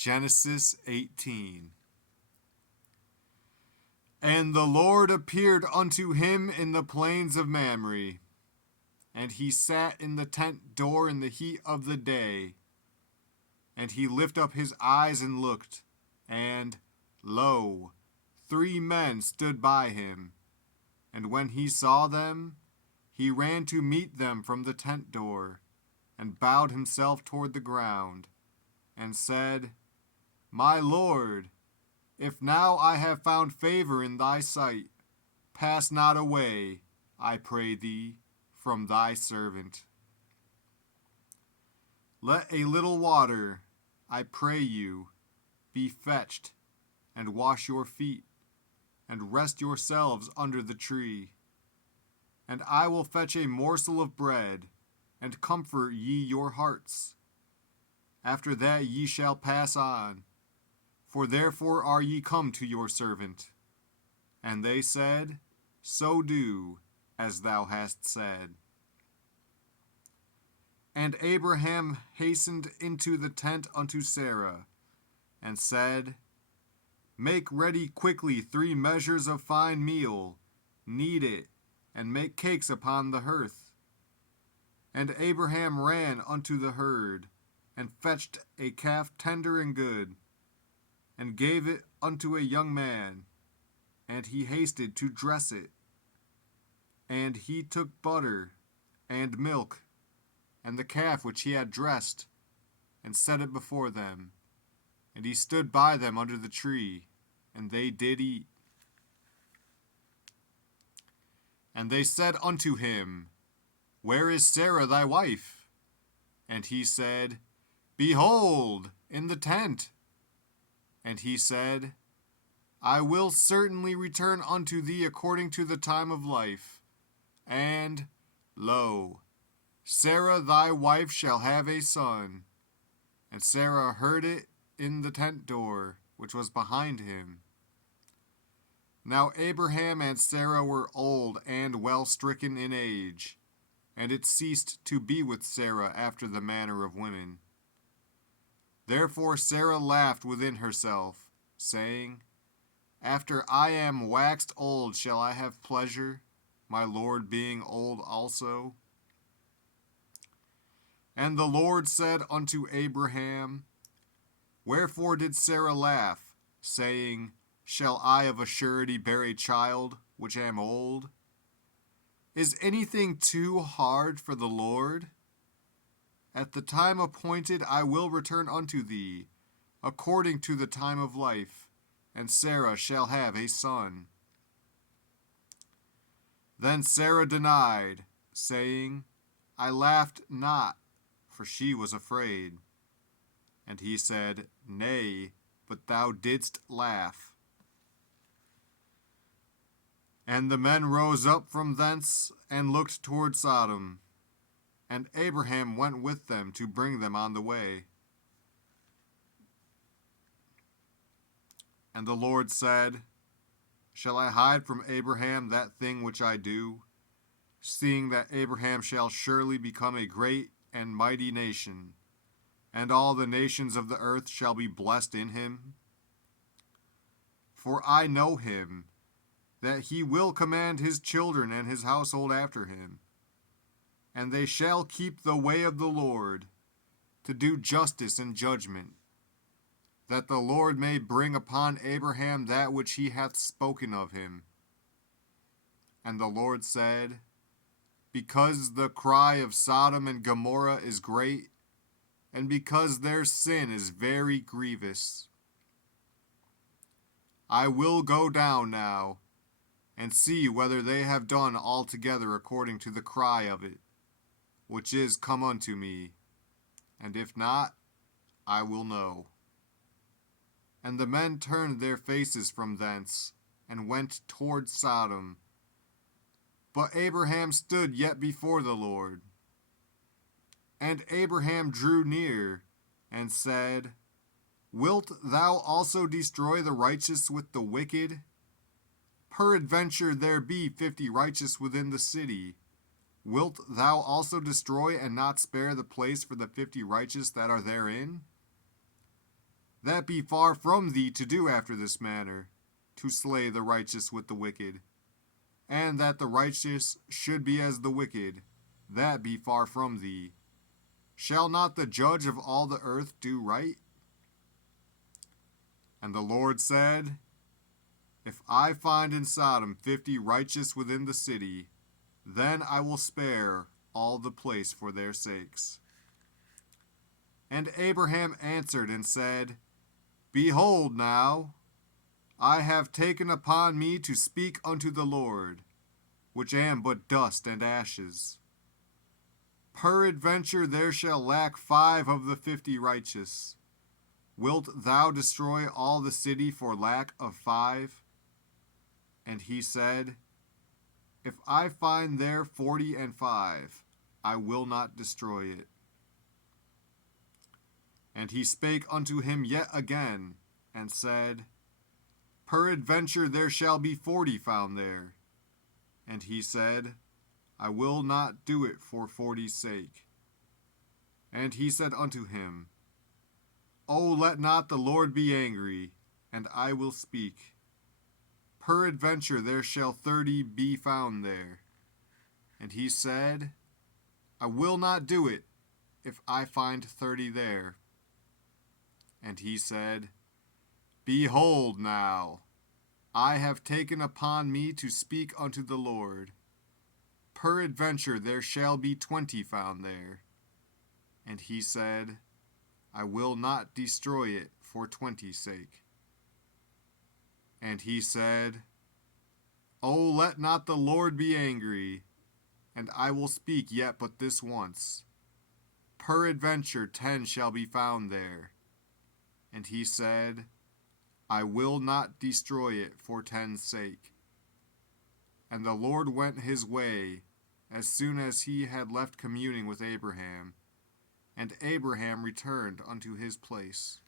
Genesis 18. And the Lord appeared unto him in the plains of Mamre, and he sat in the tent door in the heat of the day. And he lifted up his eyes and looked, and, lo, 3 men stood by him. And when he saw them, he ran to meet them from the tent door, and bowed himself toward the ground, and said, My Lord, if now I have found favor in thy sight, pass not away, I pray thee, from thy servant. Let a little water, I pray you, be fetched, and wash your feet, and rest yourselves under the tree. And I will fetch a morsel of bread, and comfort ye your hearts. After that ye shall pass on, for therefore are ye come to your servant. And they said, So do, as thou hast said. And Abraham hastened into the tent unto Sarah, and said, Make ready quickly 3 measures of fine meal, knead it, and make cakes upon the hearth. And Abraham ran unto the herd, and fetched a calf tender and good, and gave it unto a young man, and he hasted to dress it. And he took butter and milk, and the calf which he had dressed, and set it before them. And he stood by them under the tree, and they did eat. And they said unto him, Where is Sarah thy wife? And he said, Behold, in the tent. And he said, I will certainly return unto thee according to the time of life. And, lo, Sarah thy wife shall have a son. And Sarah heard it in the tent door, which was behind him. Now Abraham and Sarah were old and well stricken in age, and it ceased to be with Sarah after the manner of women. Therefore Sarah laughed within herself, saying, After I am waxed old shall I have pleasure, my Lord being old also? And the Lord said unto Abraham, Wherefore did Sarah laugh, saying, Shall I of a surety bear a child, which am old? Is anything too hard for the Lord? At the time appointed I will return unto thee, according to the time of life, and Sarah shall have a son. Then Sarah denied, saying, I laughed not, for she was afraid. And he said, Nay, but thou didst laugh. And the men rose up from thence, and looked toward Sodom. And Abraham went with them to bring them on the way. And the Lord said, Shall I hide from Abraham that thing which I do, seeing that Abraham shall surely become a great and mighty nation, and all the nations of the earth shall be blessed in him? For I know him, that he will command his children and his household after him, and they shall keep the way of the Lord, to do justice and judgment, that the Lord may bring upon Abraham that which he hath spoken of him. And the Lord said, Because the cry of Sodom and Gomorrah is great, and because their sin is very grievous, I will go down now, and see whether they have done altogether according to the cry of it, which is come unto me, and if not, I will know. And the men turned their faces from thence, and went toward Sodom. But Abraham stood yet before the Lord. And Abraham drew near, and said, Wilt thou also destroy the righteous with the wicked? Peradventure there be 50 righteous within the city. Wilt thou also destroy and not spare the place for the 50 righteous that are therein? that be far from thee to do after this manner, to slay the righteous with the wicked, and that the righteous should be as the wicked, that be far from thee. Shall not the judge of all the earth do right? And the Lord said, If I find in Sodom 50 righteous within the city, then I will spare all the place for their sakes. And Abraham answered and said, Behold now, I have taken upon me to speak unto the Lord, which am but dust and ashes. Peradventure there shall lack 5 of the 50 righteous. Wilt thou destroy all the city for lack of 5? And he said, If I find there 40 and 5, I will not destroy it. And he spake unto him yet again, and said, Peradventure there shall be 40 found there. And he said, I will not do it for 40's sake. And he said unto him, O let not the Lord be angry, and I will speak. Peradventure there shall 30 be found there. And he said, I will not do it, if I find 30 there. And he said, Behold now, I have taken upon me to speak unto the Lord. Peradventure there shall be 20 found there. And he said, I will not destroy it for 20's sake. And he said, O let not the Lord be angry, and I will speak yet but this once. Peradventure 10 shall be found there. And he said, I will not destroy it for 10's sake. And the Lord went his way as soon as he had left communing with Abraham, and Abraham returned unto his place.